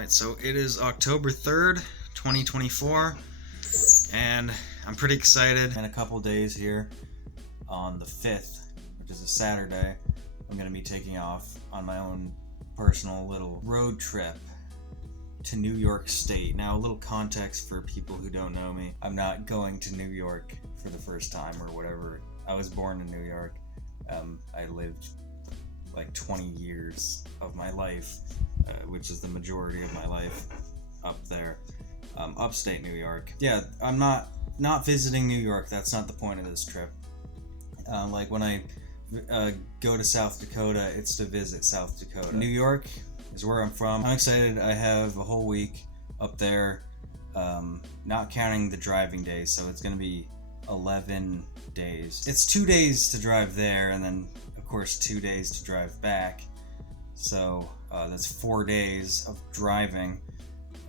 Alright, so it is October 3rd, 2024, and I'm pretty excited. In a couple days here, on the 5th, which is a Saturday, I'm going to be taking off on my own personal little road trip to New York State. Now, a little context for people who don't know me. I'm not going to New York for the first time or whatever. I was born in New York. I lived like 20 years of my life, which is the majority of my life up there, upstate New York. Yeah, I'm not visiting New York. That's not the point of this trip. Like when I go to South Dakota, it's to visit South Dakota. New York is where I'm from. I'm excited. I have a whole week up there, not counting the driving days, so it's gonna be 11 days. It's 2 days to drive there, and then of course 2 days to drive back, so that's 4 days of driving.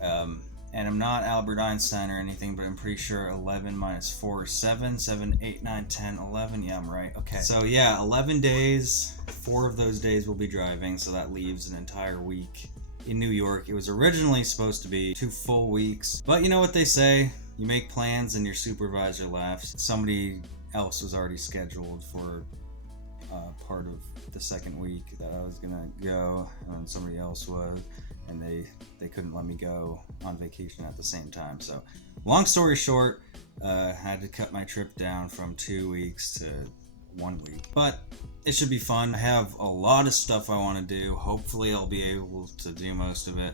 And I'm not Albert Einstein or anything, but I'm pretty sure 11 minus 4 is 7, 7, 8, 9, 10, 11, yeah, I'm right, okay. So yeah, 11 days, 4 of those days will be driving, so that leaves an entire week in New York. It was originally supposed to be 2 full weeks, but you know what they say, you make plans and your supervisor laughs. Somebody else was already scheduled for part of the second week that I was gonna go, and somebody else was, and they couldn't let me go on vacation at the same time. So long story short, had to cut my trip down from 2 weeks to 1 week, but it should be fun. I have a lot of stuff I want to do. Hopefully I'll be able to do most of it.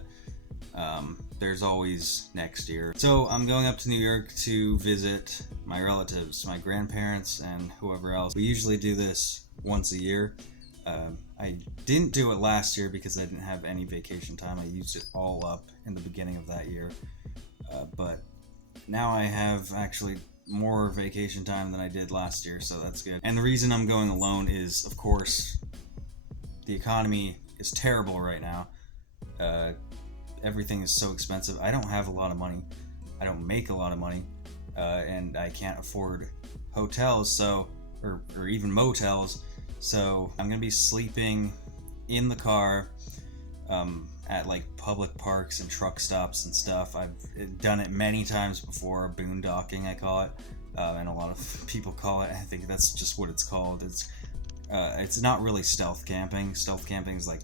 There's always next year. So I'm going up to New York to visit my relatives, my grandparents, and whoever else. We usually do this once a year. I didn't do it last year because I didn't have any vacation time. I used it all up in the beginning of that year. But now I have actually more vacation time than I did last year, so that's good. And the reason I'm going alone is, of course, the economy is terrible right now. Everything is so expensive. I don't have a lot of money. I don't make a lot of money, and I can't afford hotels, so or even motels. So I'm gonna be sleeping in the car at like public parks and truck stops and stuff. I've done it many times before. Boondocking, I call it, and a lot of people call it. I think that's just what it's called. It's not really stealth camping. Stealth camping is like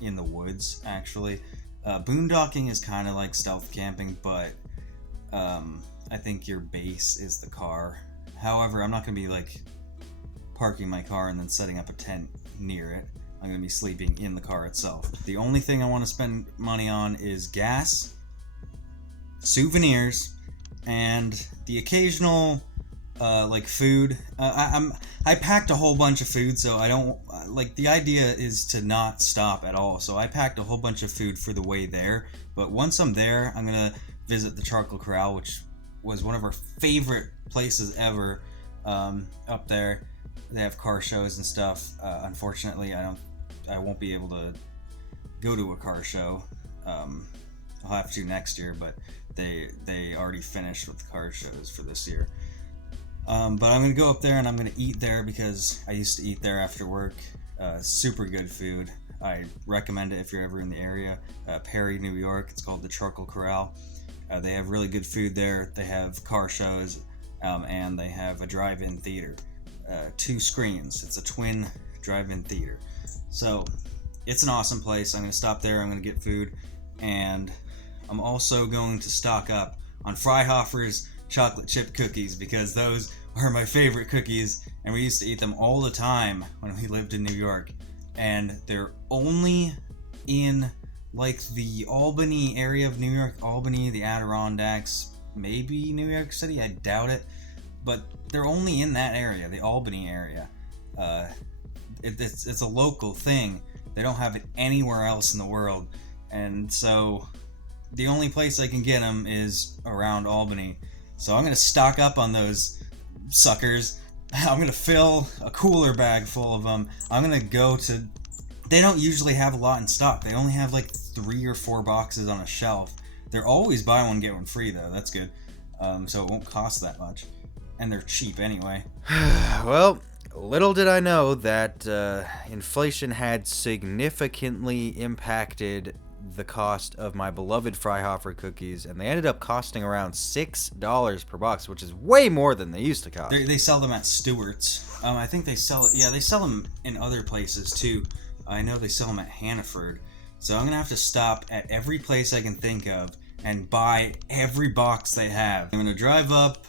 in the woods, actually. Boondocking is kind of like stealth camping, but I think your base is the car. However, I'm not gonna be like parking my car and then setting up a tent near it. I'm going to be sleeping in the car itself. The only thing I want to spend money on is gas, souvenirs, and the occasional like food. I packed a whole bunch of food, so I don't like, the idea is to not stop at all. So I packed a whole bunch of food for the way there, but once I'm there, I'm going to visit the Charcoal Corral, which was one of our favorite places ever up there. They have car shows and stuff. Unfortunately, I won't be able to go to a car show. I'll have to next year, but they already finished with the car shows for this year. But I'm gonna go up there and I'm gonna eat there because I used to eat there after work. Super good food. I recommend it if you're ever in the area. Perry, New York. It's called the Charcoal Corral. They have really good food there. They have car shows, and they have a drive-in theater. 2 screens. It's a twin drive-in theater. So it's an awesome place. I'm going to stop there. I'm going to get food. And I'm also going to stock up on Freihofer's chocolate chip cookies because those are my favorite cookies. And we used to eat them all the time when we lived in New York. And they're only in like the Albany area of New York. Albany, the Adirondacks, maybe New York City. I doubt it. But they're only in that area, the Albany area. It's a local thing. They don't have it anywhere else in the world. And so the only place I can get them is around Albany. So I'm going to stock up on those suckers. I'm going to fill a cooler bag full of them. I'm going to go to... They don't usually have a lot in stock. They only have like 3 or 4 boxes on a shelf. They're always buy one, get one free though. That's good. So it won't cost that much. And they're cheap anyway. Well, little did I know that inflation had significantly impacted the cost of my beloved Freihofer cookies, and they ended up costing around $6 per box, which is way more than they used to cost. They sell them at Stewart's. I think they sell them in other places too. I know they sell them at Hannaford. So I'm gonna have to stop at every place I can think of and buy every box they have. I'm gonna drive up.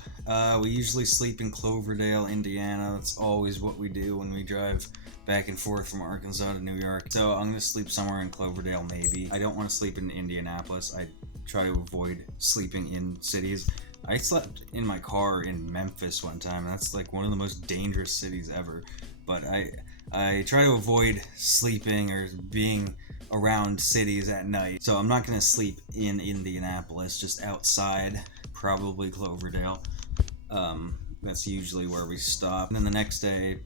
We usually sleep in Cloverdale, Indiana. That's always what we do when we drive back and forth from Arkansas to New York. So I'm gonna sleep somewhere in Cloverdale, maybe. I don't want to sleep in Indianapolis. I try to avoid sleeping in cities. I slept in my car in Memphis one time, and that's like one of the most dangerous cities ever. But I try to avoid sleeping or being around cities at night. So I'm not gonna sleep in Indianapolis, just outside, probably Cloverdale. That's usually where we stop. And then the next day,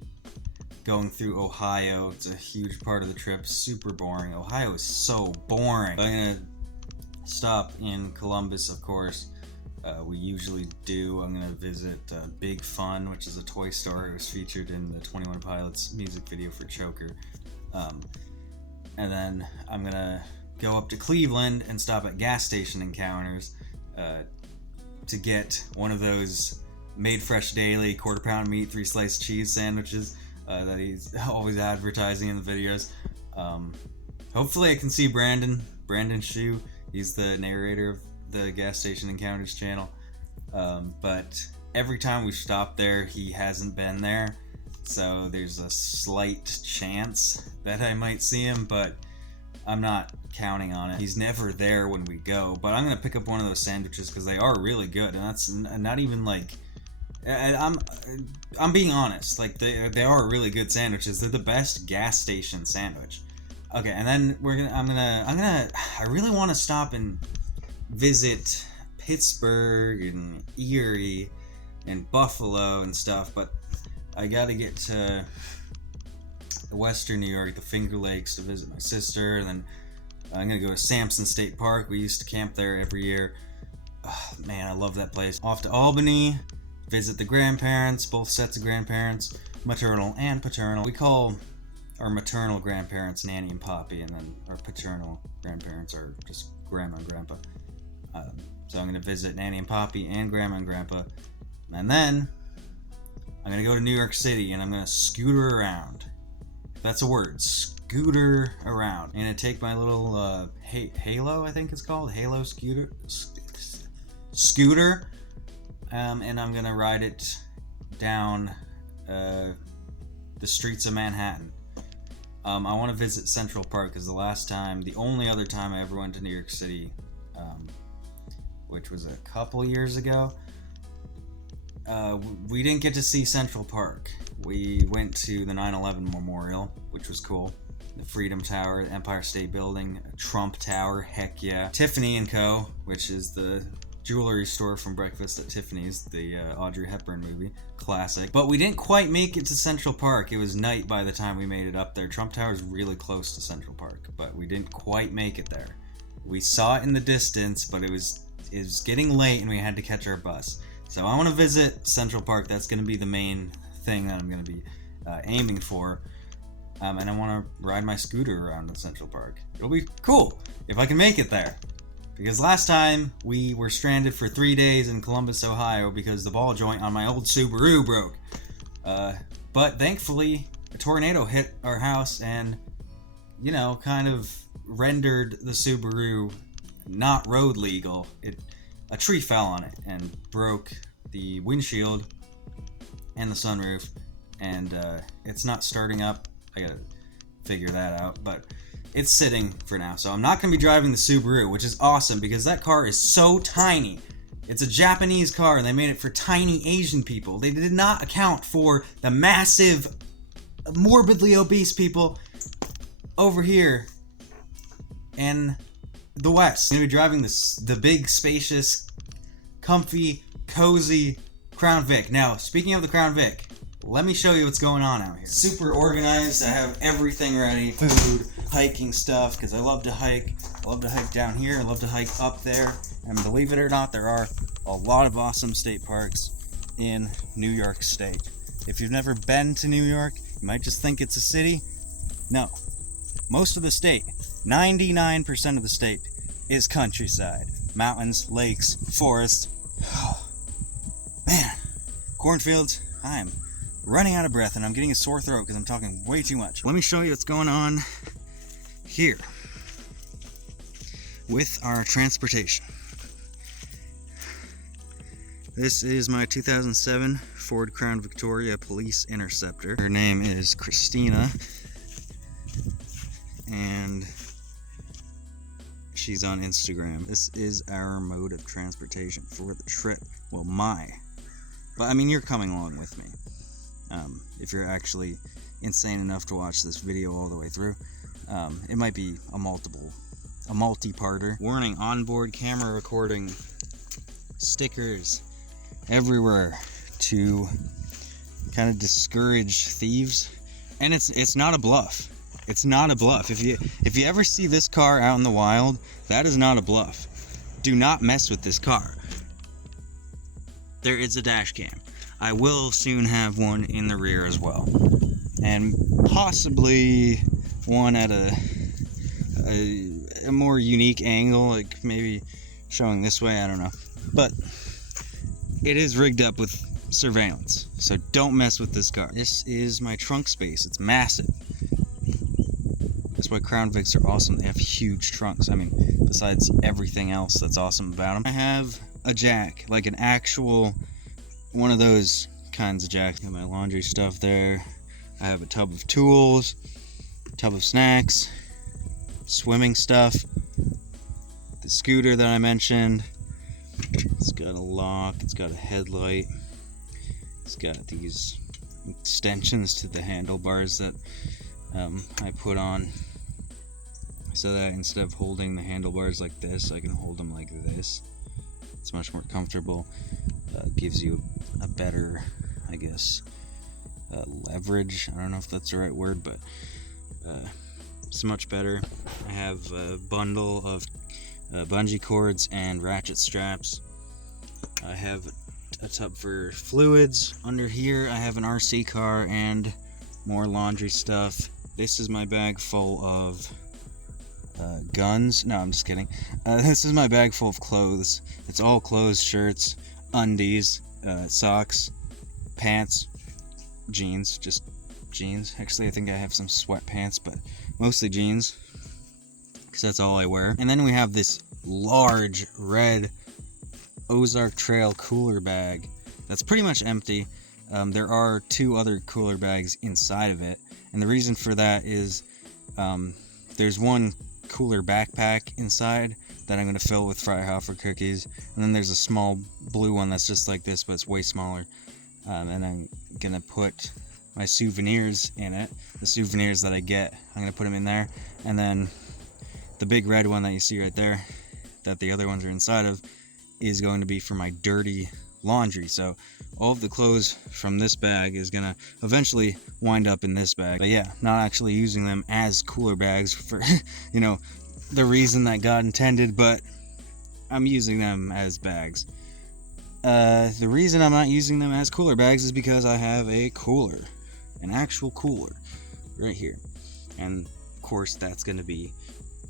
going through Ohio. It's a huge part of the trip. Super boring. Ohio is so boring. But I'm gonna stop in Columbus, of course. We usually do. I'm gonna visit Big Fun, which is a toy store. It was featured in the 21 Pilots music video for Choker. And then I'm gonna go up to Cleveland and stop at gas station encounters to get one of those made fresh daily quarter-pound meat 3-slice cheese sandwiches that he's always advertising in the videos. Hopefully I can see Brandon Shue. He's the narrator of the Gas Station Encounters channel. But every time we stop there, he hasn't been there. So there's a slight chance that I might see him, but I'm not counting on it. He's never there when we go, but I'm gonna pick up one of those sandwiches because they are really good, and that's not even like, I'm being honest. Like they are really good sandwiches. They're the best gas station sandwich. Okay, and then I really want to stop and visit Pittsburgh and Erie and Buffalo and stuff, but I gotta get to Western New York, the Finger Lakes, to visit my sister, and then I'm gonna go to Sampson State Park. We used to camp there every year. Oh, man, I love that place. Off to Albany, visit the grandparents, both sets of grandparents, maternal and paternal. We call our maternal grandparents Nanny and Poppy, and then our paternal grandparents are just Grandma and Grandpa. So I'm gonna visit Nanny and Poppy and Grandma and Grandpa, and then I'm gonna go to New York City and I'm gonna scooter around. That's a word. Scooter around. I'm gonna take my little Halo, I think it's called, Halo scooter, and I'm gonna ride it down the streets of Manhattan. I want to visit Central Park because the only other time I ever went to New York City, which was a couple years ago, we didn't get to see Central Park. We went to the 9/11 Memorial, which was cool. The Freedom Tower, the Empire State Building, Trump Tower, heck yeah. Tiffany & Co., which is the jewelry store from Breakfast at Tiffany's, the Audrey Hepburn movie, classic. But we didn't quite make it to Central Park. It was night by the time we made it up there. Trump Tower is really close to Central Park, but we didn't quite make it there. We saw it in the distance, but it was getting late and we had to catch our bus. So I want to visit Central Park. That's going to be the main thing that I'm going to be aiming for. And I want to ride my scooter around in Central Park. It'll be cool if I can make it there. Because last time we were stranded for 3 days in Columbus, Ohio because the ball joint on my old Subaru broke. But thankfully, a tornado hit our house and, kind of rendered the Subaru not road legal. A tree fell on it and broke the windshield and the sunroof, and it's not starting up. I gotta figure that out, but it's sitting for now. So I'm not gonna be driving the Subaru, which is awesome because that car is so tiny. It's a Japanese car and they made it for tiny Asian people. They did not account for the massive, morbidly obese people over here in the West. I'm gonna be driving the big, spacious, comfy, cozy Crown Vic. Now, speaking of the Crown Vic, let me show you what's going on out here. Super organized. I have everything ready. Food, hiking stuff, because I love to hike. I love to hike down here. I love to hike up there. And believe it or not, there are a lot of awesome state parks in New York State. If you've never been to New York, you might just think it's a city. No. Most of the state 99% of the state is countryside. Mountains, lakes, forests. Man, cornfields. I'm running out of breath and I'm getting a sore throat because I'm talking way too much. Let me show you what's going on here with our transportation. This is my 2007 Ford Crown Victoria Police Interceptor. Her name is Christina, and she's on Instagram. This is our mode of transportation for the trip. Well, but I mean, you're coming along with me. If you're actually insane enough to watch this video all the way through, it might be a multi-parter. Warning: onboard camera recording, stickers everywhere to kind of discourage thieves. And it's not a bluff. It's not a bluff. If you ever see this car out in the wild, that is not a bluff. Do not mess with this car. There is a dash cam. I will soon have one in the rear as well, and possibly one at a more unique angle, like maybe showing this way, I don't know. But it is rigged up with surveillance, so don't mess with this car. This is my trunk space. It's massive. That's why Crown Vics are awesome. They have huge trunks. I mean, besides everything else that's awesome about them. I have a jack, like an actual one of those kinds of jacks. Got my laundry stuff there. I have a tub of tools, tub of snacks, swimming stuff, the scooter that I mentioned. It's got a lock, it's got a headlight, it's got these extensions to the handlebars that I put on so that instead of holding the handlebars like this, I can hold them like this. It's much more comfortable. Gives you a better, I guess, leverage. I don't know if that's the right word, but it's much better. I have a bundle of bungee cords and ratchet straps. I have a tub for fluids. Under here I have an RC car and more laundry stuff. This is my bag full of guns. No, I'm just kidding. This is my bag full of clothes. It's all clothes, shirts, undies, socks, pants, jeans, just jeans. Actually, I think I have some sweatpants, but mostly jeans, because that's all I wear. And then we have this large red Ozark Trail cooler bag that's pretty much empty. There are 2 other cooler bags inside of it, and the reason for that is there's one cooler backpack inside that I'm going to fill with Freihofer cookies, and then there's a small blue one that's just like this, but it's way smaller, and I'm going to put my souvenirs in it. The souvenirs that I get, I'm going to put them in there, and then the big red one that you see right there that the other ones are inside of is going to be for my dirty laundry. So all of the clothes from this bag is gonna eventually wind up in this bag. But yeah, not actually using them as cooler bags for the reason that God intended, but I'm using them as bags. The reason I'm not using them as cooler bags is because I have a cooler, an actual cooler right here, and of course that's gonna be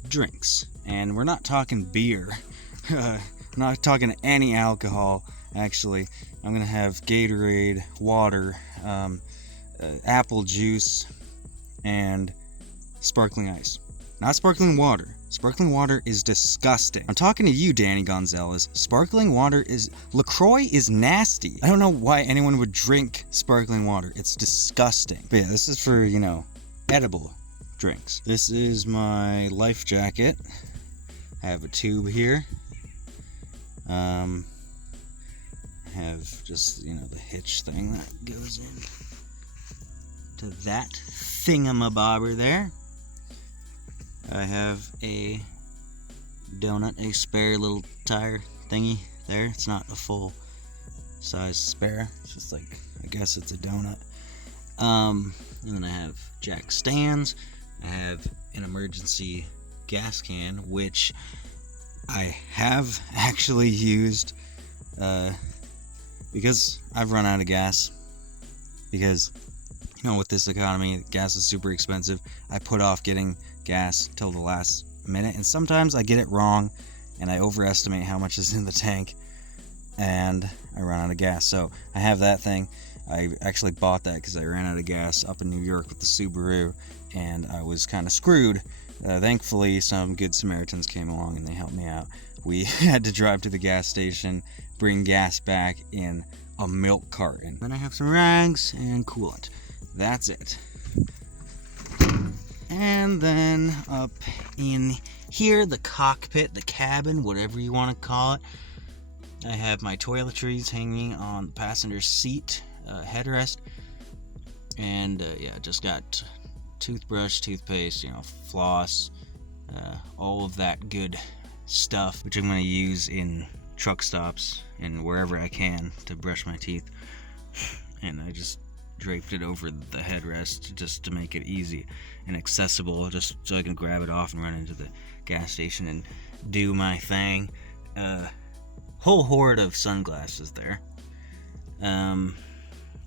drinks, and we're not talking beer. Not talking any alcohol. Actually, I'm gonna have Gatorade, water, apple juice, and sparkling ice. Not sparkling water. Sparkling water is disgusting. I'm talking to you, Danny Gonzalez. Sparkling water LaCroix is nasty. I don't know why anyone would drink sparkling water. It's disgusting. But yeah, this is for, edible drinks. This is my life jacket. I have a tube here. I have just, the hitch thing that goes in to that thingamabobber there. I have a donut, a spare little tire thingy there. It's not a full size spare. It's just like, I guess it's a donut. And then I have jack stands. I have an emergency gas can, which I have actually used because I've run out of gas. Because, with this economy, gas is super expensive. I put off getting gas till the last minute, and sometimes I get it wrong and I overestimate how much is in the tank and I run out of gas. So I have that thing. I actually bought that because I ran out of gas up in New York with the Subaru, and I was kind of screwed. Thankfully, some good Samaritans came along and they helped me out. We had to drive to the gas station, bring gas back in a milk carton. Then I have some rags and coolant. That's it. And then up in here, the cockpit, the cabin, whatever you want to call it, I have my toiletries hanging on the passenger seat headrest. And yeah, just got toothbrush, toothpaste, floss, all of that good stuff, which I'm going to use in truck stops and wherever I can to brush my teeth. And I just draped it over the headrest just to make it easy and accessible, just so I can grab it off and run into the gas station and do my thing. Whole horde of sunglasses there.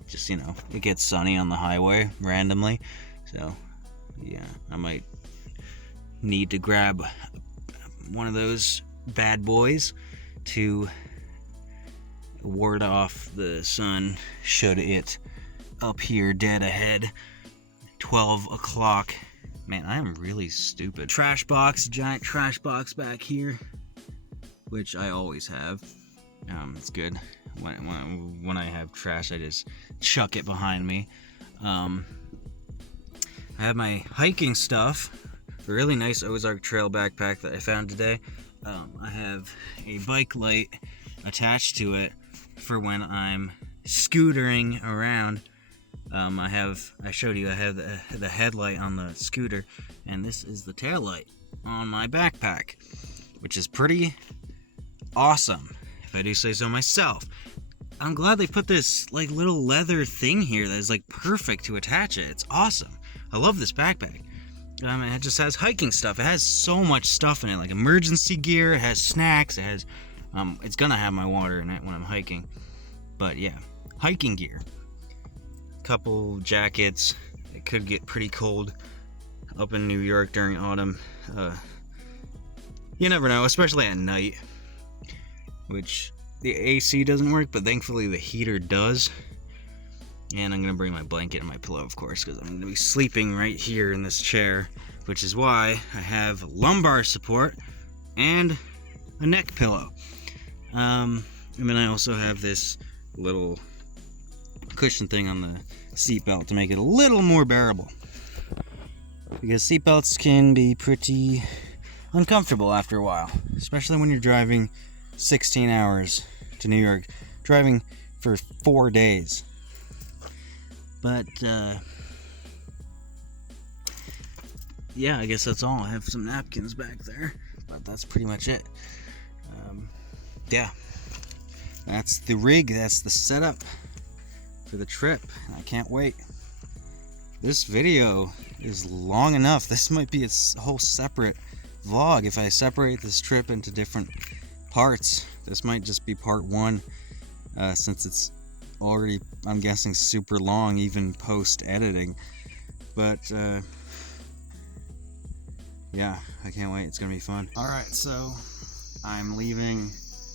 Just, it gets sunny on the highway randomly, so yeah, I might need to grab one of those bad boys to ward off the sun should it appear dead ahead. 12 o'clock. Man, I am really stupid. Trash box, giant trash box back here, which I always have. It's good. When I have trash, I just chuck it behind me. I have my hiking stuff. A really nice Ozark Trail backpack that I found today. I have a bike light attached to it for when I'm scootering around. I showed you I have the headlight on the scooter, and this is the tail light on my backpack, which is pretty awesome, if I do say so myself. I'm glad they put this little leather thing here that is perfect to attach it. It's awesome. I love this backpack. It just has hiking stuff. It has so much stuff in it, like emergency gear. It has snacks. It has, it's gonna have my water in it when I'm hiking. But yeah, hiking gear. Couple jackets. It could get pretty cold up in New York during autumn. You never know, especially at night. Which the AC doesn't work, but thankfully the heater does. And I'm going to bring my blanket and my pillow, of course, because I'm going to be sleeping right here in this chair, which is why I have lumbar support and a neck pillow. And then I also have this little cushion thing on the seatbelt to make it a little more bearable. Because seatbelts can be pretty uncomfortable after a while, especially when you're driving 16 hours to New York, driving for 4 days. But, yeah, I guess that's all. I have some napkins back there, but that's pretty much it. Yeah, that's the rig, that's the setup for the trip. I can't wait. This video is long enough. This might be a whole separate vlog if I separate this trip into different parts. This might just be part one, since it's already, I'm guessing, super long, even post-editing. But, yeah, I can't wait. It's gonna be fun. Alright, so I'm leaving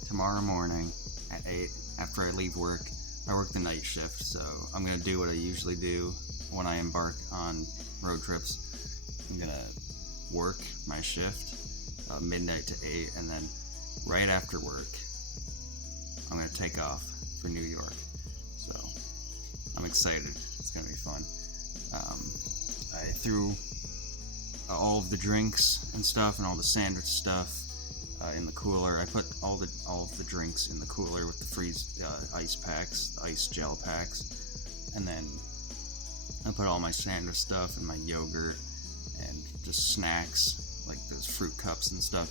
tomorrow morning at 8 after I leave work. I work the night shift, so I'm gonna do what I usually do when I embark on road trips. I'm gonna work my shift midnight to 8, and then right after work I'm gonna take off for New York. So I'm excited. It's gonna be fun. I threw all of the drinks and stuff and all the sandwich stuff in the cooler. I put all of the drinks in the cooler with the freeze ice packs, the ice gel packs, and then I put all my sandwich stuff and my yogurt and just snacks like those fruit cups and stuff,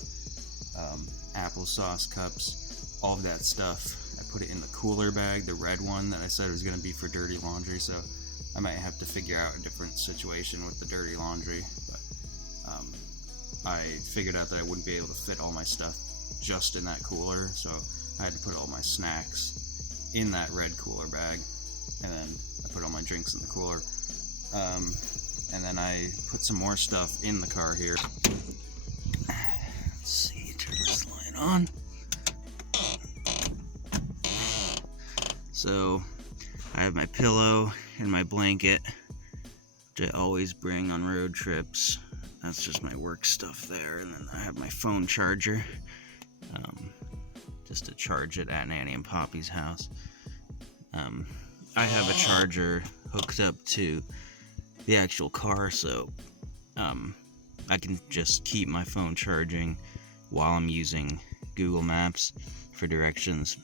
applesauce cups, all of that stuff. I put it in the cooler bag, the red one that I said was going to be for dirty laundry, so I might have to figure out a different situation with the dirty laundry, but I figured out that I wouldn't be able to fit all my stuff just in that cooler, so I had to put all my snacks in that red cooler bag, and then I put all my drinks in the cooler. and then I put some more stuff in the car here. Let's see, turn this light on. So I have my pillow and my blanket, which I always bring on road trips. That's just my work stuff there. And then I have my phone charger, just to charge it at Nanny and Poppy's house. I have a charger hooked up to the actual car, so I can just keep my phone charging while I'm using Google Maps for directions,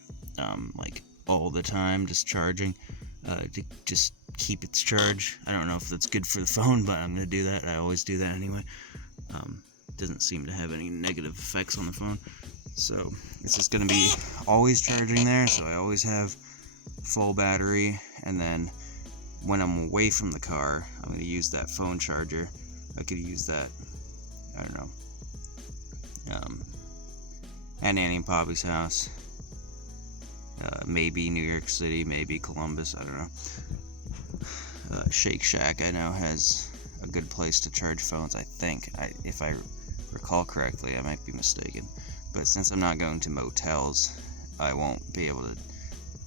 like all the time, just charging, to just keep its charge. I don't know if that's good for the phone, but I'm gonna do that. I always do that anyway. Doesn't seem to have any negative effects on the phone, so it's just gonna be always charging there, so I always have full battery. And then when I'm away from the car, I'm gonna use that phone charger. I could use that, I don't know, at Nanny and Poppy's house, maybe New York City, maybe Columbus, I don't know. Shake Shack, I know, has a good place to charge phones, I think. If I recall correctly, I might be mistaken. But since I'm not going to motels, I won't be able to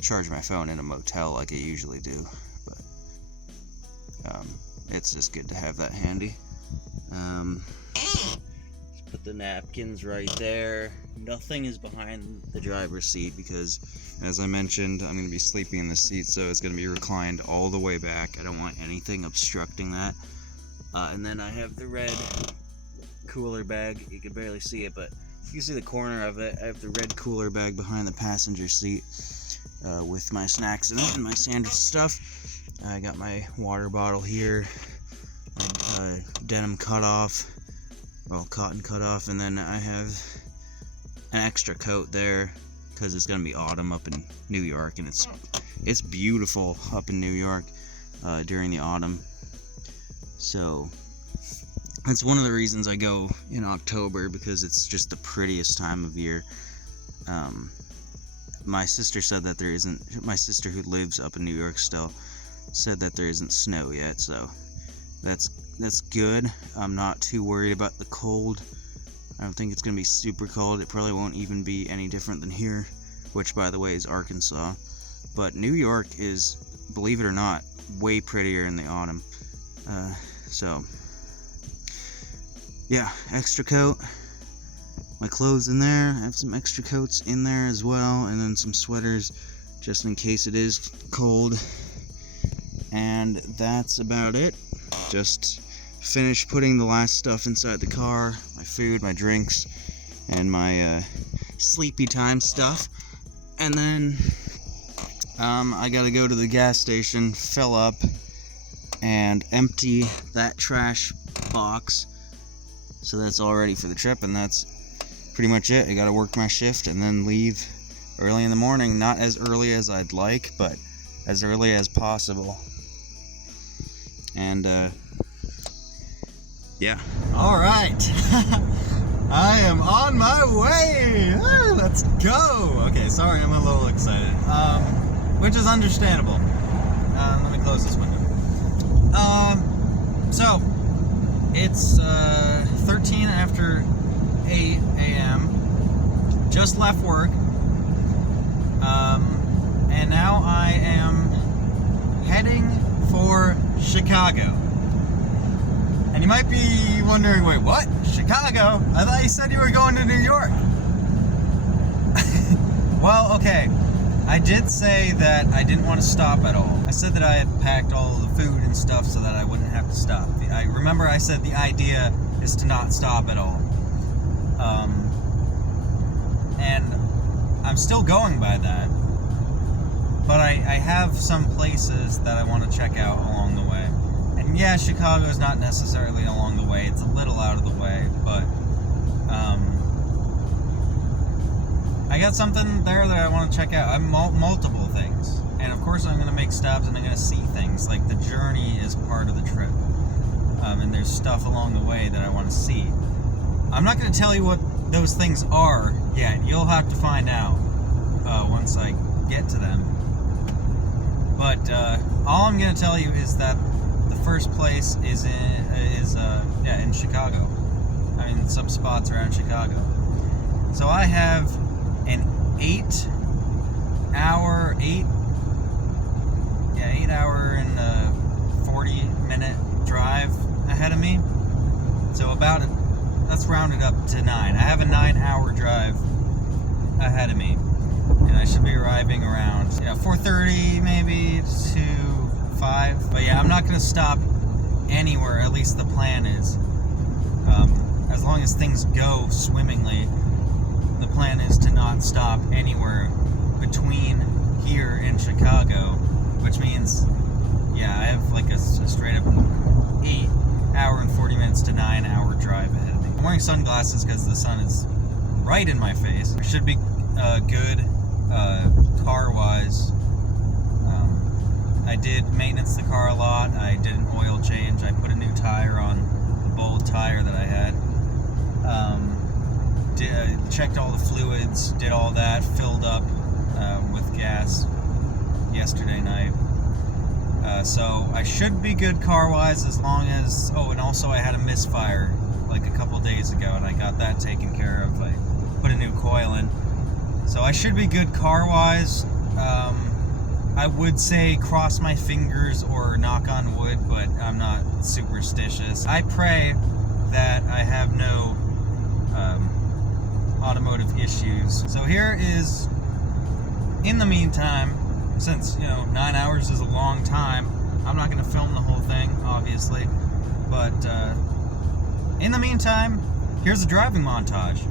charge my phone in a motel like I usually do. But it's just good to have that handy. Just put the napkins right there. Nothing is behind the driver's seat because, as I mentioned, I'm going to be sleeping in the seat, so it's going to be reclined all the way back. I don't want anything obstructing that. And then I have the red cooler bag. You can barely see it, but you can see the corner of it. I have the red cooler bag behind the passenger seat with my snacks in it and my sandwich stuff. I got my water bottle here, my denim cutoff, well, cotton cutoff, and then I have an extra coat there because it's gonna be autumn up in New York, and it's beautiful up in New York during the autumn. So that's one of the reasons I go in October, because it's just the prettiest time of year. My sister said that there isn't, my sister who lives up in New York still, said that there isn't snow yet, so that's good. I'm not too worried about the cold. I don't think it's gonna be super cold. It probably won't even be any different than here, which, by the way, is Arkansas. But New York is, believe it or not, way prettier in the autumn. So yeah, extra coat, my clothes in there. I have some extra coats in there as well, and then some sweaters just in case it is cold. And that's about it. Just finished putting the last stuff inside the car, my food, my drinks, and my sleepy time stuff. And then I gotta go to the gas station, fill up, and empty that trash box. So that's all ready for the trip, and that's pretty much it. I gotta work my shift and then leave early in the morning. Not as early as I'd like, but as early as possible. And yeah. All right. I am on my way. Let's go. Okay, sorry, I'm a little excited, which is understandable. Let me close this window. So it's 13 after 8 a.m. Just left work, and now I am heading for Chicago. And you might be wondering, wait, what? Chicago? I thought you said you were going to New York. Well, okay. I did say that I didn't want to stop at all. I said that I had packed all of the food and stuff so that I wouldn't have to stop. I remember I said the idea is to not stop at all. And I'm still going by that. But I have some places that I want to check out along the way. And yeah, Chicago is not necessarily along the way. It's a little out of the way, but I got something there that I want to check out. Multiple things. And of course I'm going to make stops and I'm going to see things. Like, the journey is part of the trip. And there's stuff along the way that I want to see. I'm not going to tell you what those things are yet. You'll have to find out once I get to them. But all I'm going to tell you is that The first place is in Chicago. I mean, some spots around Chicago. So I have an 8 hour and 40-minute drive ahead of me. So let's round it up to 9. I have a 9-hour drive ahead of me, and I should be arriving around 4:30 maybe to 5. But yeah, I'm not gonna stop anywhere. At least the plan is. As long as things go swimmingly, the plan is to not stop anywhere between here and Chicago, which means, I have like a straight up 8 hour and 40 minutes to 9-hour drive ahead of me. I'm wearing sunglasses because the sun is right in my face. I should be good car-wise. I did maintenance the car a lot. I did an oil change. I put a new tire on the bold tire that I had. Checked all the fluids, did all that, filled up with gas yesterday night. So I should be good car-wise as long as... Oh, and also I had a misfire like a couple days ago, and I got that taken care of. I put a new coil in. So I should be good car-wise. I would say cross my fingers or knock on wood, but I'm not superstitious. I pray that I have no automotive issues. So here is, in the meantime, since 9 hours is a long time, I'm not going to film the whole thing, obviously, but in the meantime, here's a driving montage.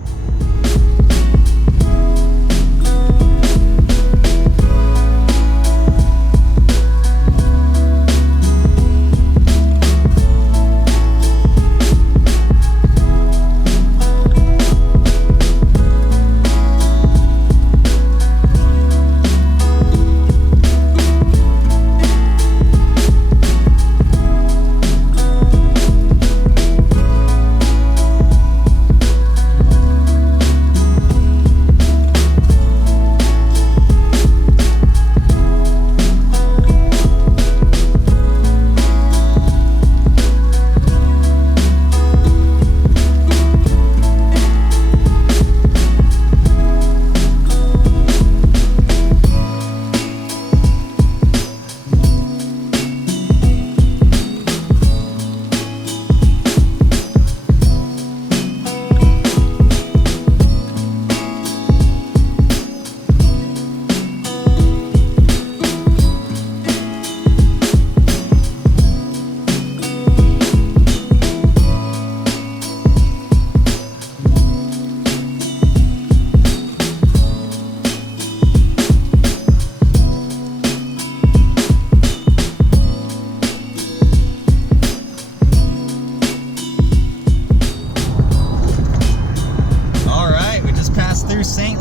St.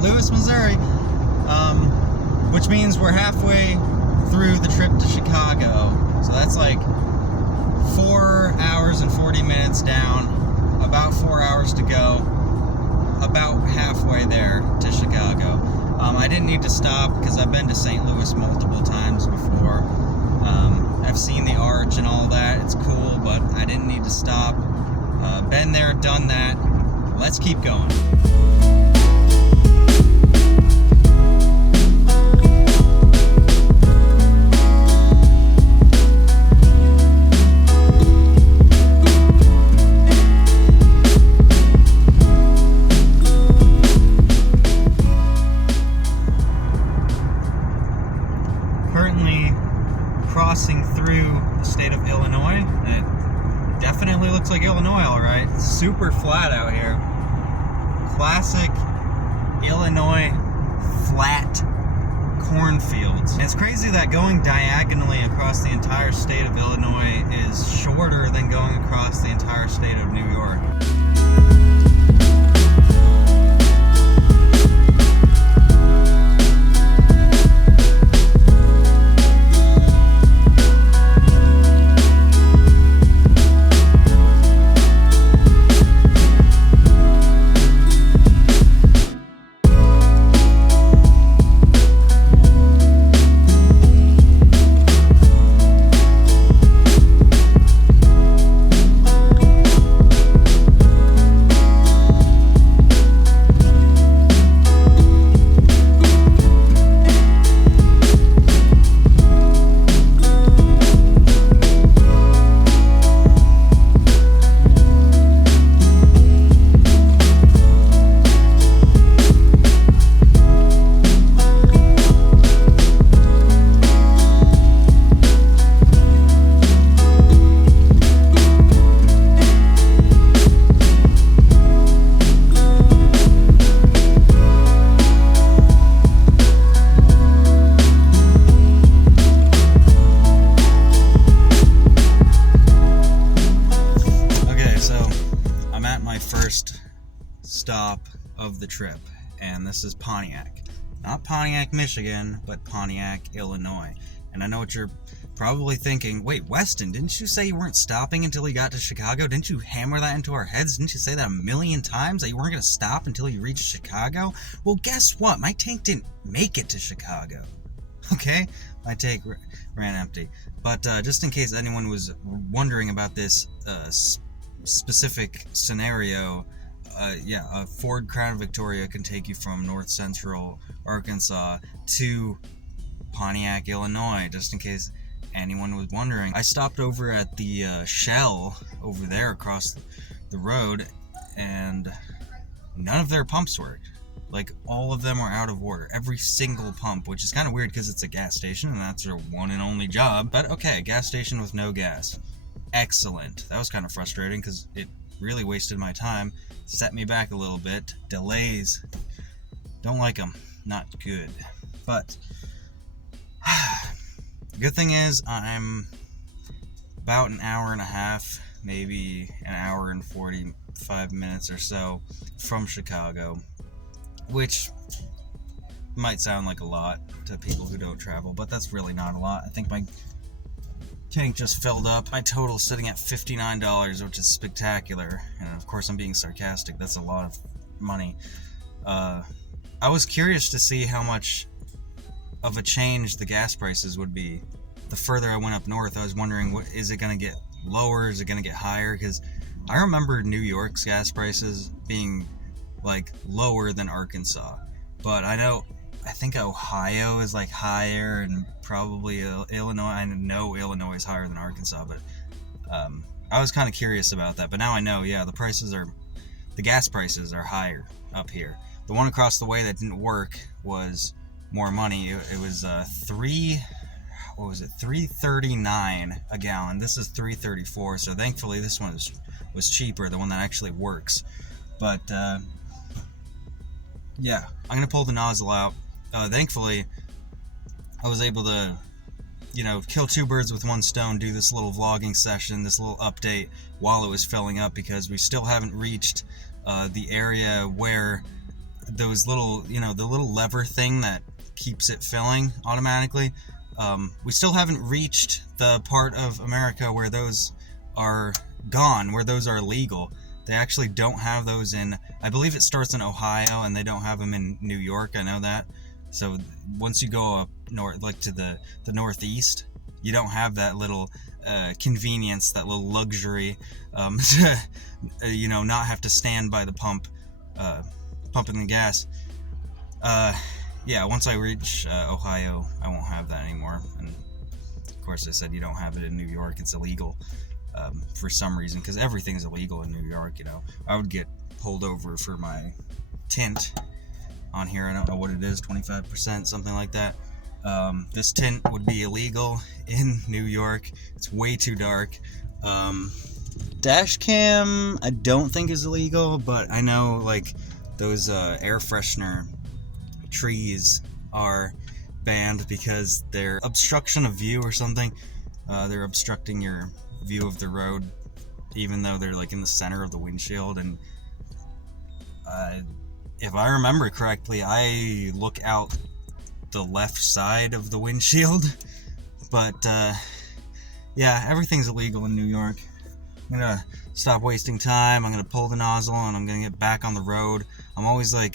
Louis, Missouri, which means we're halfway through the trip to Chicago. So that's like 4 hours and 40 minutes down, about 4 hours to go, about halfway there to Chicago. I didn't need to stop because I've been to St. Louis multiple times before. I've seen the arch and all that. It's cool, but I didn't need to stop. Been there, done that. Let's keep going. Currently crossing through the state of Illinois. It definitely looks like Illinois, all right. It's super flat out here. Classic Illinois flat cornfields. And it's crazy that going diagonally across the entire state of Illinois is shorter than going across the entire state of New York. of the trip, and this is Pontiac. Not Pontiac, Michigan, but Pontiac, Illinois. And I know what you're probably thinking. Wait, Weston, didn't you say you weren't stopping until you got to Chicago? Didn't you hammer that into our heads? Didn't you say that a million times, that you weren't going to stop until you reached Chicago? Well, guess what? My tank didn't make it to Chicago. Okay? My tank ran empty. But just in case anyone was wondering about this specific scenario, a Ford Crown Victoria can take you from north central Arkansas to Pontiac, Illinois, just in case anyone was wondering. I stopped over at the Shell over there across the road, and none of their pumps worked. Like, all of them are out of order. Every single pump, which is kind of weird because it's a gas station and that's their one and only job. But okay, a gas station with no gas. Excellent. That was kind of frustrating because it really wasted my time. Set me back a little bit. Delays. Don't like them. Not good. But the good thing is I'm about an hour and a half, maybe an hour and 45 minutes or so from Chicago, which might sound like a lot to people who don't travel, but that's really not a lot. I think my tank just filled up. My total's sitting at $59, which is spectacular. And of course, I'm being sarcastic. That's a lot of money. I was curious to see how much of a change the gas prices would be. The further I went up north, I was wondering, is it going to get lower? Is it going to get higher? Because I remember New York's gas prices being like lower than Arkansas. But I think Ohio is like higher, and probably Illinois. I know Illinois is higher than Arkansas, but I was kind of curious about that. But now I know, yeah, the gas prices are higher up here. The one across the way that didn't work was more money. It was $3.39 a gallon. This is $3.34. So thankfully this one was cheaper, the one that actually works. But yeah, I'm gonna pull the nozzle out. Thankfully, I was able to, kill two birds with one stone, do this little vlogging session, this little update while it was filling up, because we still haven't reached the area where those little, the little lever thing that keeps it filling automatically. We still haven't reached the part of America where those are gone, where those are legal. They actually don't have those in, I believe it starts in Ohio, and they don't have them in New York. I know that. So once you go up north, like to the northeast, you don't have that little convenience, that little luxury to, not have to stand by the pump, pumping the gas. Yeah, once I reach Ohio, I won't have that anymore. And of course, I said you don't have it in New York. It's illegal for some reason, because everything's illegal in New York. I would get pulled over for my tint on here. I don't know what it is, 25%, something like that. This tint would be illegal in New York. It's way too dark. Dash cam, I don't think is illegal, but I know like those air freshener trees are banned because they're obstruction of view or something. They're obstructing your view of the road, even though they're like in the center of the windshield. And if I remember correctly, I look out the left side of the windshield. But yeah, everything's illegal in New York. I'm gonna stop wasting time. I'm gonna pull the nozzle and I'm gonna get back on the road. I'm always like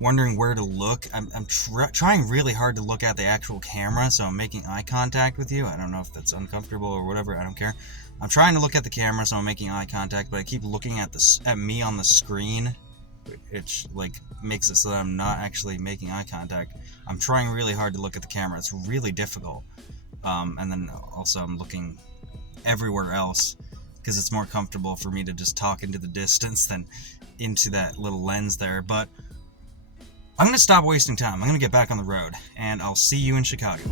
wondering where to look. I'm trying really hard to look at the actual camera, so I'm making eye contact with you. I don't know if that's uncomfortable or whatever. I don't care. I'm trying to look at the camera, so I'm making eye contact, but I keep looking at me on the screen. It like makes it so that I'm not actually making eye contact. I'm trying really hard to look at the camera. It's really difficult. And then also I'm looking everywhere else because it's more comfortable for me to just talk into the distance than into that little lens there. But I'm going to stop wasting time. I'm going to get back on the road, and I'll see you in Chicago.